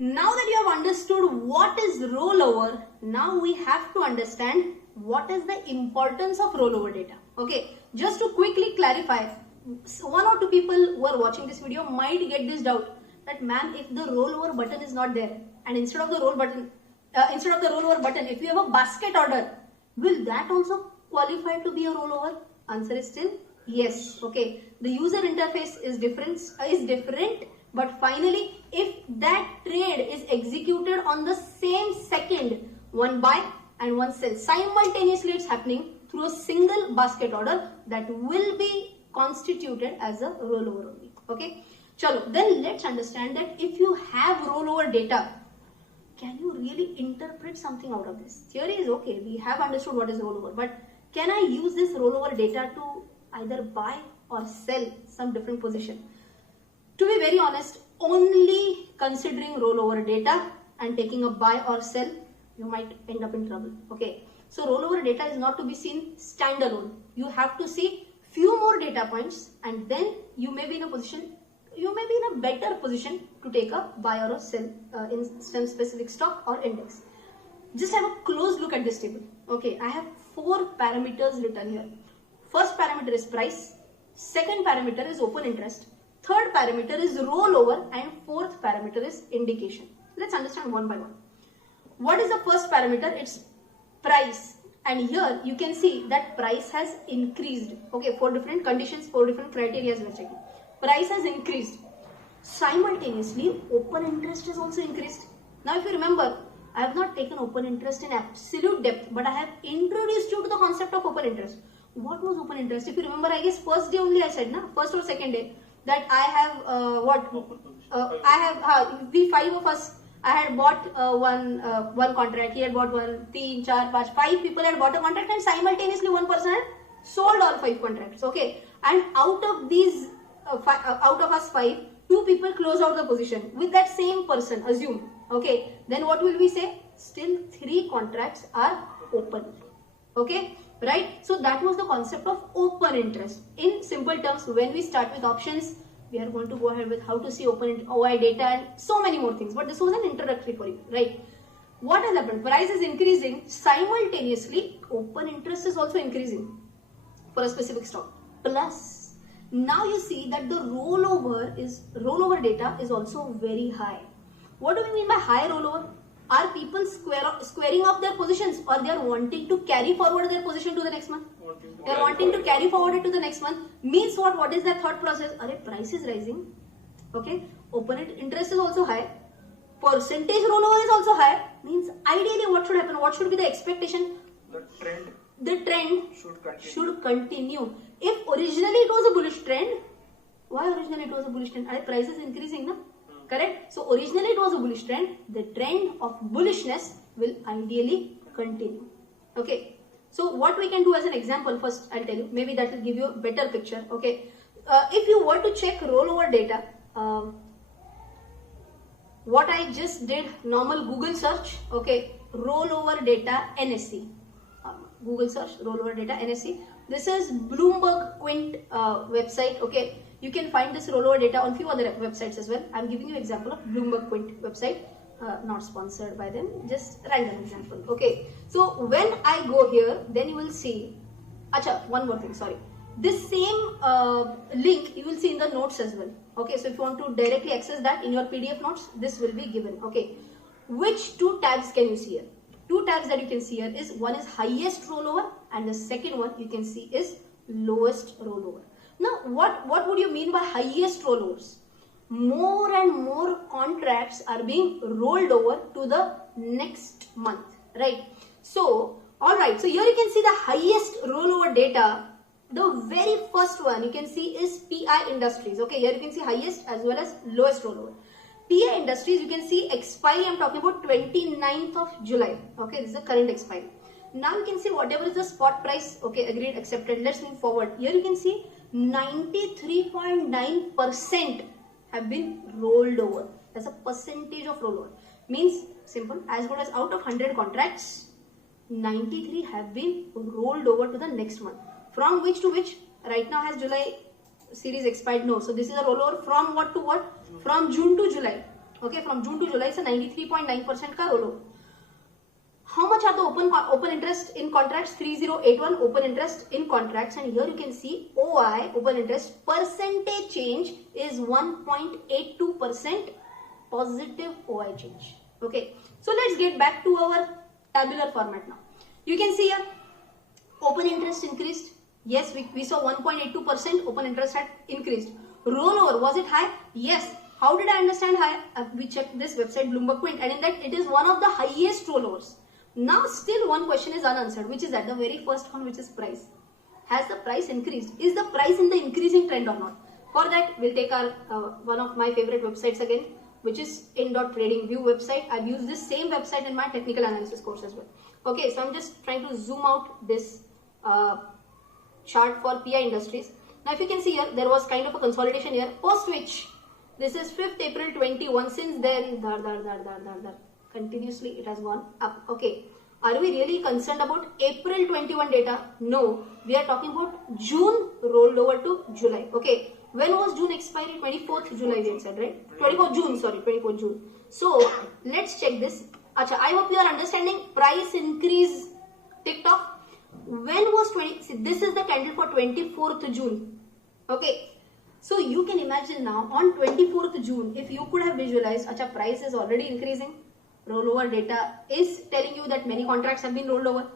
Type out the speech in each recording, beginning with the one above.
Now that you have understood what is rollover, now we have to understand what is the importance of rollover data. Okay, just to quickly clarify, one or two people who are watching this video might get this doubt that, ma'am, if the rollover button is not there and instead of the rollover button, if you have a basket order, will that also qualify to be a rollover? Answer is still yes. Okay, the user interface is different, but finally, if that trade is executed on the same second, one buy and one sell, simultaneously it's happening through a single basket order, that will be constituted as a rollover only. Okay, chalo, then let's understand that if you have rollover data, can you really interpret something out of this? Theory is okay, we have understood what is rollover, but can I use this rollover data to either buy or sell some different position? To be very honest, only considering rollover data and taking a buy or sell, you might end up in trouble. Okay, so rollover data is not to be seen standalone. You have to see few more data points, and then you may be in a position, you may be in a better position to take a buy or a sell in some specific stock or index. Just have a close look at this table. Okay, I have 4 parameters written here. First parameter is price, second parameter is open interest, third parameter is rollover, and fourth parameter is indication. Let's understand one by one. What is the first parameter? It's price, and here you can see that price has increased. Okay, 4 different conditions, 4 different criteria we are checking. Price has increased. Simultaneously, open interest is also increased. Now if you remember, I have not taken open interest in absolute depth, but I have introduced you to the concept of open interest. What was open interest? If you remember, I guess first day only I said, na? First or second day, that I have we 5 of us, I had bought one contract, he had bought 1, 3, 4, 5, 5 people had bought a contract, and simultaneously one person had sold all 5 contracts. Okay, and out of these out of us 5, 2 people close out the position with that same person, assume. Okay, then what will we say? Still 3 contracts are open. Okay, right? So that was the concept of open interest. In simple terms, when we start with options, we are going to go ahead with how to see open OI data and so many more things. But this was an introductory for you, right? What has happened? Price is increasing. Simultaneously, open interest is also increasing for a specific stock. Plus, now you see that the rollover data is also very high. What do we mean by high rollover? Are people squaring up their positions, or they are wanting to carry forward their position to the next month? They are wanting to carry forward it to the next month. Means what? What is their thought process? Arey, price is rising. Okay, open interest is also high. Percentage rollover is also high. Means ideally what should happen? What should be the expectation? The trend should continue. If originally it was a bullish trend, why originally it was a bullish trend? Arey, price is increasing, na? Correct? So originally it was a bullish trend. The trend of bullishness will ideally continue. Okay. So what we can do as an example, first I'll tell you, maybe that will give you a better picture. Okay. If you were to check rollover data, what I just did, normal Google search, okay, rollover data NSE. Google search, rollover data NSE. This is Bloomberg Quint website, okay. You can find this rollover data on few other websites as well. I'm giving you an example of Bloomberg Quint website, not sponsored by them, just random example. Okay, so when I go here, then you will see, acha, one more thing, sorry. This same link you will see in the notes as well. Okay, so if you want to directly access that in your PDF notes, this will be given. Okay, which 2 tabs can you see here? 2 tabs that you can see here is, one is highest rollover, and the second one you can see is lowest rollover. Now, what would you mean by highest rollovers? More and more contracts are being rolled over to the next month, right? So, alright, so here you can see the highest rollover data. The very first one you can see is PI Industries. Okay, here you can see highest as well as lowest rollover. PI Industries, you can see expiry, I'm talking about 29th of July. Okay, this is the current expiry. Now you can see whatever is the spot price. Okay, agreed, accepted. Let's move forward. Here you can see 93.9% have been rolled over. That's a percentage of rollover. Means simple, as good as out of 100 contracts, 93 have been rolled over to the next month. From which to which? Right now has July series expired? No. So this is a rollover from what to what? From June to July. Okay, from June to July, it's a 93.9% ka rollover. How much are the open interest in contracts? 3081 open interest in contracts, and here you can see OI open interest percentage change is 1.82% positive OI change. Okay, so let's get back to our tabular format now. You can see here open interest increased. Yes, we saw 1.82% open interest had increased. Rollover, was it high? Yes. How did I understand high? We checked this website Bloomberg Quint, and in that it is one of the highest rollovers. Now still one question is unanswered, which is at the very first one, which is price. Has the price increased? Is the price in the increasing trend or not? For that, we'll take our one of my favorite websites again, which is in.tradingview website. I've used this same website in my technical analysis course as well. Okay, so I'm just trying to zoom out this chart for PI industries. Now if you can see here, there was kind of a consolidation here, post which this is 5th April 21. Since then, continuously it has gone up. Okay, are we really concerned about April 21 data? No, we are talking about June rolled over to July. Okay, when was June expiry? 24th July we had said, right? 24th June, sorry, 24th June. So let's check this. Acha, I hope you are understanding. Price increase ticked off. When was this is the candle for 24th June. Okay, so you can imagine now on 24th June, if you could have visualized, acha, price is already increasing. Rollover data is telling you that many contracts have been rolled over.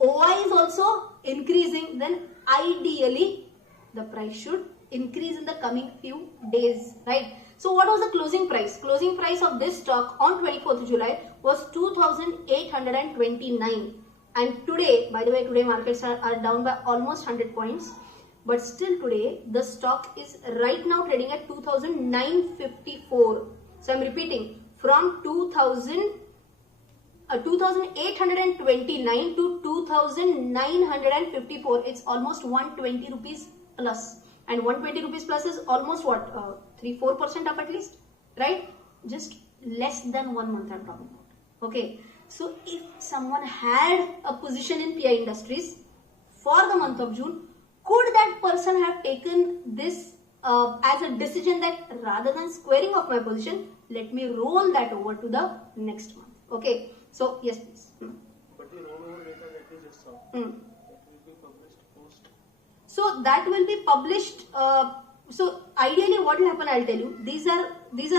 OI is also increasing. Then ideally the price should increase in the coming few days, right? So what was the closing price? Closing price of this stock on 24th July was 2,829. And today, by the way, today markets are down by almost 100 points. But still today, the stock is right now trading at 2,954. So I'm repeating, from 2,829 to 2,954. It's almost 120 rupees plus. And 120 rupees plus is almost what? 3-4% up at least, right? Just less than 1 month I'm talking about. Okay. So if someone had a position in PI industries for the month of June, could that person have taken this as a decision that rather than squaring off my position, let me roll that over to the next month? Okay. So yes, please. But the rollover data that we just saw, that will be published post. So that will be published. So ideally, what will happen? I'll tell you. These are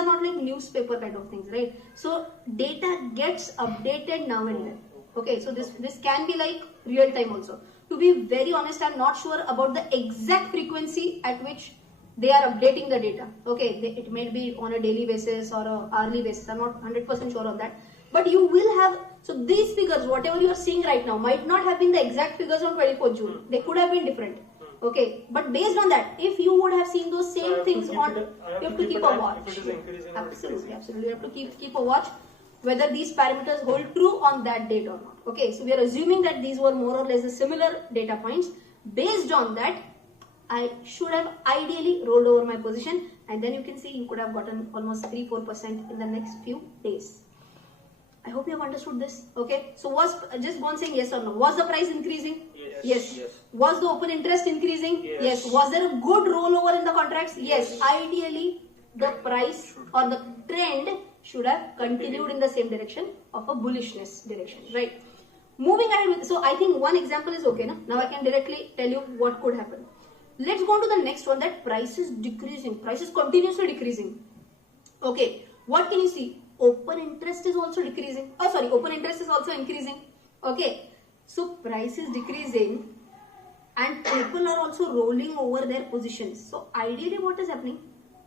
not like newspaper kind of things, right? So data gets updated now and then. Okay. So this can be like real time also. To be very honest, I'm not sure about the exact frequency at which they are updating the data. Okay, it may be on a daily basis or a hourly basis. I'm not 100% sure on that. But you will have, so these figures, whatever you are seeing right now, might not have been the exact figures on 24th June. They could have been different. Okay, but based on that, if you would have seen those same things on, you have to keep a watch. Absolutely, absolutely. You have to keep a watch whether these parameters hold true on that date or not. Okay, so we are assuming that these were more or less the similar data points. Based on that, I should have ideally rolled over my position, and then you can see you could have gotten almost 3-4% in the next few days. I hope you have understood this. Okay, so was just go on saying yes or no. Was the price increasing? Yes. Was the open interest increasing? Yes. Was there a good rollover in the contracts? Yes. Ideally, the price or the trend should have continued in the same direction of a bullishness direction, right? Moving ahead with, so I think one example is okay. Now I can directly tell you what could happen. Let's go on to the next one, that price is decreasing. Price is continuously decreasing. Okay, what can you see? Open interest is also decreasing. Oh, sorry, open interest is also increasing. Okay, so price is decreasing and people are also rolling over their positions. So ideally what is happening?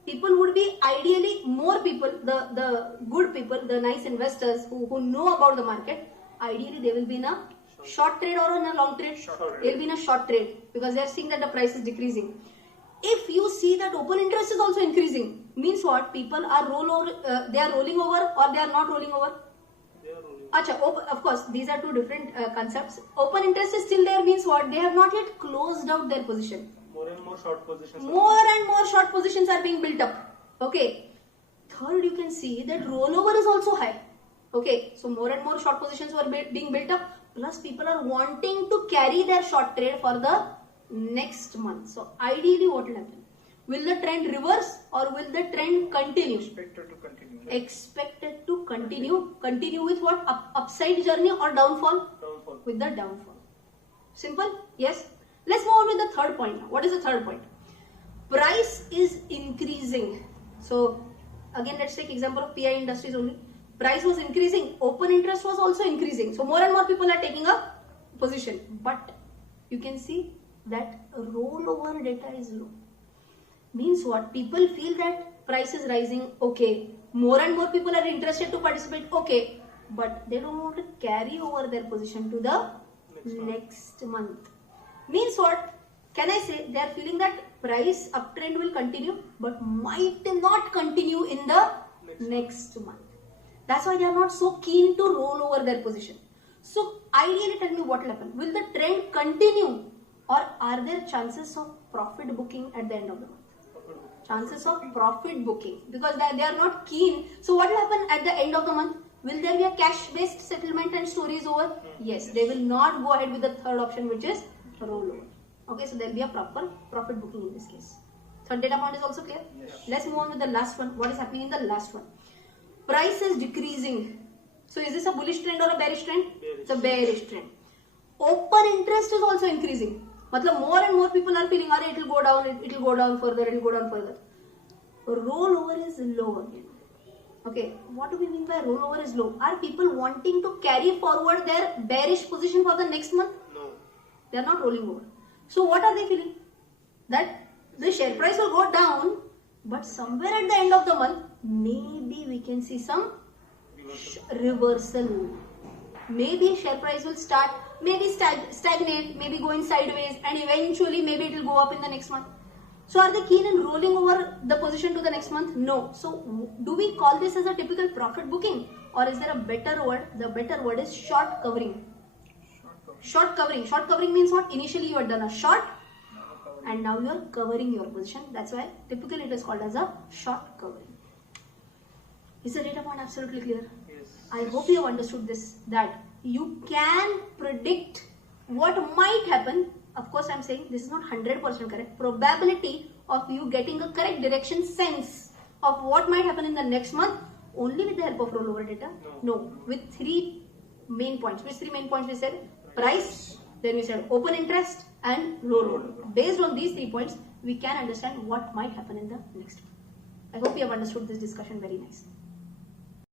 People would be ideally more people, the good people, the nice investors who know about the market, ideally they will be in a short trade or in a long trade. They will be in a short trade because they are seeing that the price is decreasing. If you see that open interest is also increasing, means what? People are they are rolling over or they are not rolling over? They are rolling. Acha, of course, these are two different concepts. Open interest is still there, means what? They have not yet closed out their position. More and more short positions. More and more short positions are being built up. Okay. Third, you can see that rollover is also high. Okay. So more and more short positions were being built up. Plus, people are wanting to carry their short trade for the next month. So ideally, what will happen? Will the trend reverse or will the trend continue? Expected to continue. Expected to continue. Continue with what? Upside journey or downfall? Downfall. With the downfall. Simple? Yes. Let's move on with the third point. What is the third point? Price is increasing. So again, let's take example of PI Industries only. Price was increasing. Open interest was also increasing. So more and more people are taking a position. But you can see that rollover data is low. Means what? People feel that price is rising. Okay. More and more people are interested to participate. Okay. But they don't want to carry over their position to the next month. Means what? Can I say they are feeling that price uptrend will continue but might not continue in the next month. That's why they are not so keen to roll over their position. So ideally tell me what will happen. Will the trend continue or are there chances of profit booking at the end of the month? Chances of profit booking because they are not keen. So what will happen at the end of the month? Will there be a cash based settlement and story is over? Yes, they will not go ahead with the third option which is rollover. Okay, so there will be a proper profit booking in this case. Third data point is also clear? Yes. Let's move on with the last one. What is happening in the last one? Price is decreasing. So is this a bullish trend or a bearish trend? Bearish. It's a bearish trend. Open interest is also increasing. Matlab more and more people are feeling, it will go down, it will go down further, it will go down further. Rollover is low again. Okay, what do we mean by rollover is low? Are people wanting to carry forward their bearish position for the next month? No. They are not rolling over. So what are they feeling? That the share price will go down, but somewhere at the end of the month, maybe we can see some reversal. Maybe share price will start, maybe stagnate, maybe going sideways, and eventually maybe it will go up in the next month. So are they keen in rolling over the position to the next month? No. So do we call this as a typical profit booking or is there a better word? The better word is short covering. Short covering. Short covering means what? Initially you had done a short and now you are covering your position. That's why typically it is called as a short covering. Is the data point absolutely clear? Yes. I hope you have understood this, that you can predict what might happen. Of course, I am saying this is not 100% correct. Probability of you getting a correct direction sense of what might happen in the next month only with the help of rollover data. No, with three main points. Which three main points we said? Price, then we said open interest and rollover. Based on these 3 points, we can understand what might happen in the next month. I hope you have understood this discussion very nicely.